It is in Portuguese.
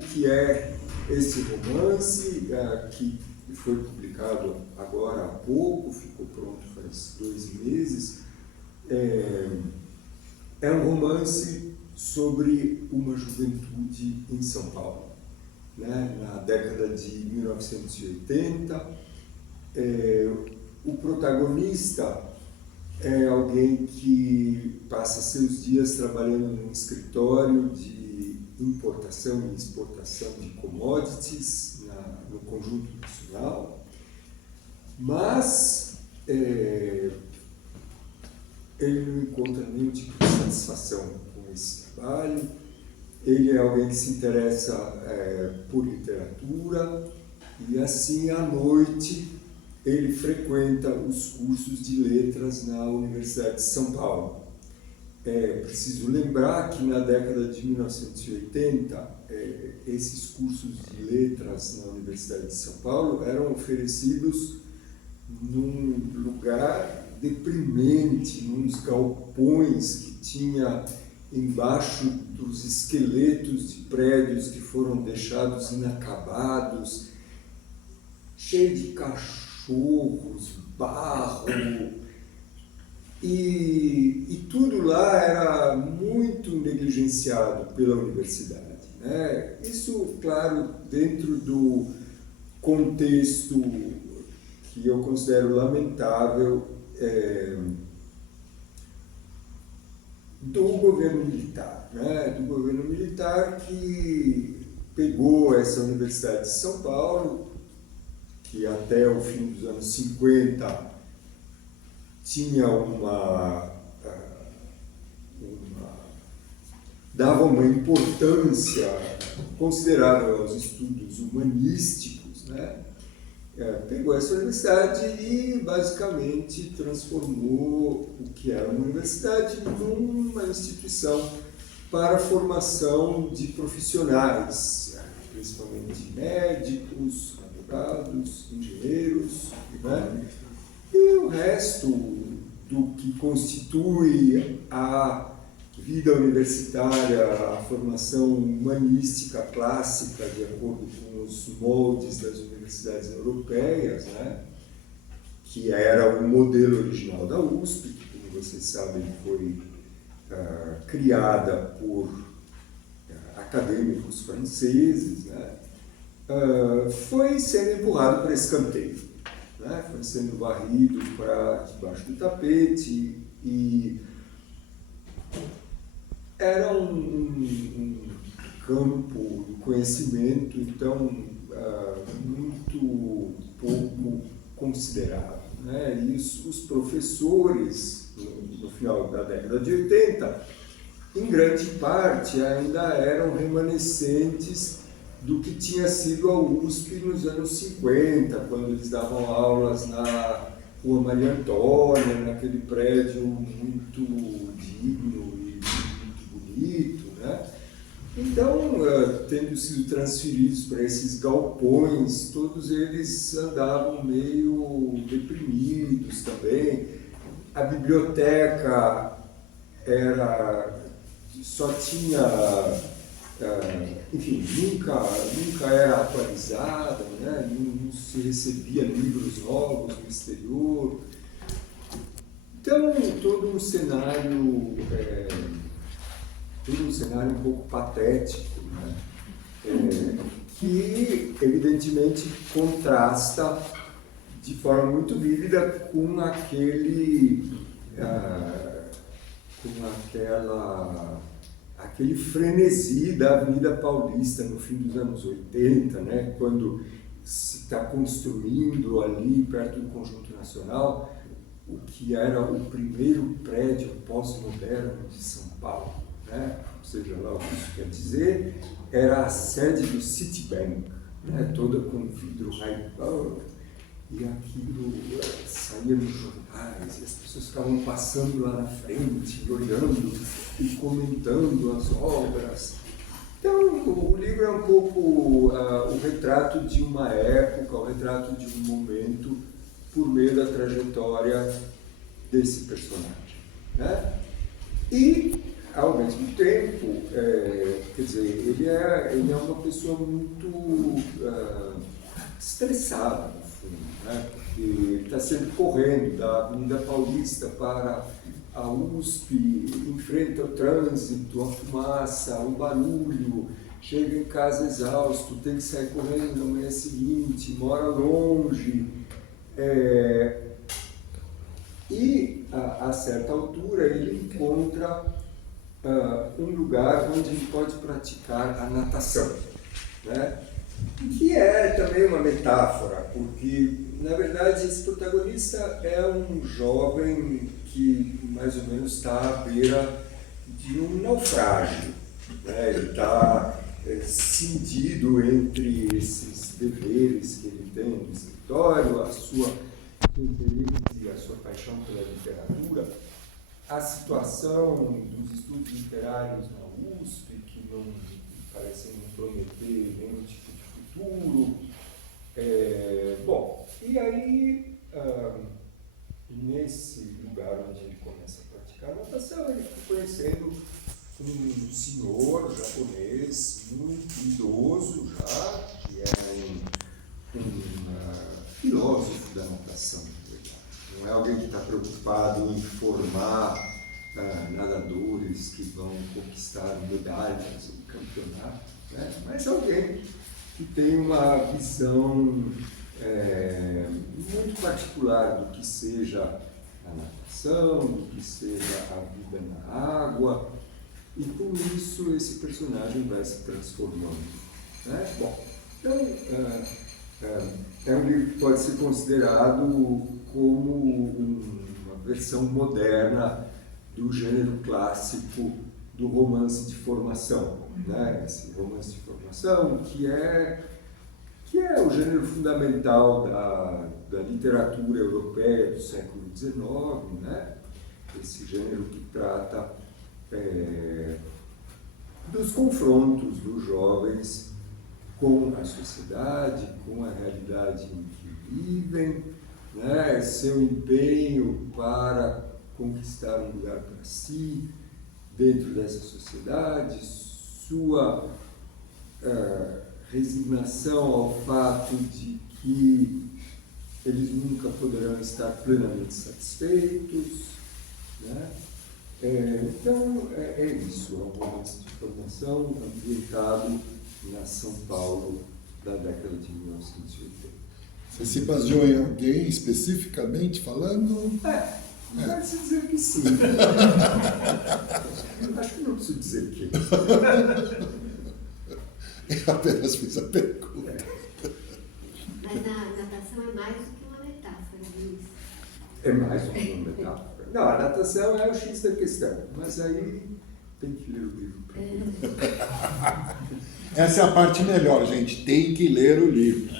que é esse romance, que foi publicado agora há pouco, ficou pronto faz 2 meses. É um romance sobre uma juventude em São Paulo, né? Na década de 1980. O protagonista é alguém que passa seus dias trabalhando num escritório de importação e exportação de commodities no conjunto nacional, mas ele não encontra nenhum tipo de satisfação com esse trabalho. Ele é alguém que se interessa por literatura e, assim, à noite, ele frequenta os cursos de letras na Universidade de São Paulo. Preciso lembrar que na década de 1980, esses cursos de letras na Universidade de São Paulo eram oferecidos num lugar deprimente, nos galpões que tinha embaixo dos esqueletos de prédios que foram deixados inacabados, cheio de cachorros, barro, e tudo lá era muito negligenciado pela universidade, né? Isso, claro, dentro do contexto que eu considero lamentável do governo militar, né? Do governo militar que pegou essa Universidade de São Paulo, que até o fim dos anos 50 tinha dava uma importância considerável aos estudos humanísticos, né? Pegou essa universidade e basicamente transformou o que era uma universidade numa instituição para a formação de profissionais, principalmente médicos, advogados, engenheiros, né? E o resto do que constitui a vida universitária, a formação humanística clássica, de acordo com os moldes das universidades europeias, né? Que era o modelo original da USP, que, como vocês sabem, foi criada por acadêmicos franceses, né? Foi sendo empurrado para escanteio, né? Foi sendo varrido para debaixo do tapete, e era um campo de conhecimento, então, muito pouco considerado, né? E os professores, no final da década de 80, em grande parte ainda eram remanescentes do que tinha sido a USP nos anos 50, quando eles davam aulas na Rua Maria Antônia, naquele prédio muito digno e muito bonito, né? Então, tendo sido transferidos para esses galpões, todos eles andavam meio deprimidos também. A biblioteca só tinha, enfim, nunca era atualizada, né? Não se recebia livros novos no exterior. Então, todo um cenário um pouco patético, né? Que, evidentemente, contrasta de forma muito vívida com aquele frenesi da Avenida Paulista no fim dos anos 80, né? Quando se está construindo ali perto do Conjunto Nacional o que era o primeiro prédio pós-moderno de São Paulo, né? Ou seja lá o que isso quer dizer, era a sede do Citibank, né? Toda com vidro Ray-Ban, e aquilo saía nos jornais, e as pessoas ficavam passando lá na frente, olhando e comentando as obras. Então, o livro é um pouco o retrato de uma época, o retrato de um momento, por meio da trajetória desse personagem, né? E ao mesmo tempo, quer dizer, ele é uma pessoa muito estressada, no fundo, né? Porque ele está sempre correndo da Avenida Paulista para a USP, enfrenta o trânsito, a fumaça, o barulho, chega em casa exausto, tem que sair correndo na manhã seguinte, mora longe. E, a certa altura, ele encontra um lugar onde ele pode praticar a natação, né? Que é também uma metáfora, porque, na verdade, esse protagonista é um jovem que, mais ou menos, está à beira de um naufrágio, né? Ele está cindido entre esses deveres que ele tem no escritório, a sua interesse e a sua paixão pela literatura, a situação dos estudos literários na USP, que não parecem não prometer nenhum tipo de futuro. Bom, e aí, nesse lugar onde ele começa a praticar natação, ele fica conhecendo um senhor japonês muito idoso já, que é um filósofo da natação, na verdade. Não é alguém que está preocupado em formar nadadores que vão conquistar medalhas no campeonato, né? Mas alguém que tem uma visão muito particular do que seja a natação, do que seja a vida na água, e com isso esse personagem vai se transformando, né? Bom, então é um livro que pode ser considerado como uma versão moderna do gênero clássico do romance de formação, né? Esse romance de formação que é o gênero fundamental da literatura europeia do século XIX, né? Esse gênero que trata dos confrontos dos jovens com a sociedade, com a realidade em que vivem, né? Seu empenho para conquistar um lugar para si dentro dessa sociedade, sua resignação ao fato de que eles nunca poderão estar plenamente satisfeitos, né? Então, é isso, é um romance de formação ambientado na São Paulo da década de 1980. Você se baseou em alguém especificamente falando? Pode-se dizer que sim. Acho que não preciso dizer quem. Eu apenas fiz a pergunta. Mas a natação é mais do que uma metáfora, Luiz. É mais do que uma metáfora. Não, a natação é o X da questão, mas aí tem que ler o livro para ver. Essa é a parte melhor, gente. Tem que ler o livro.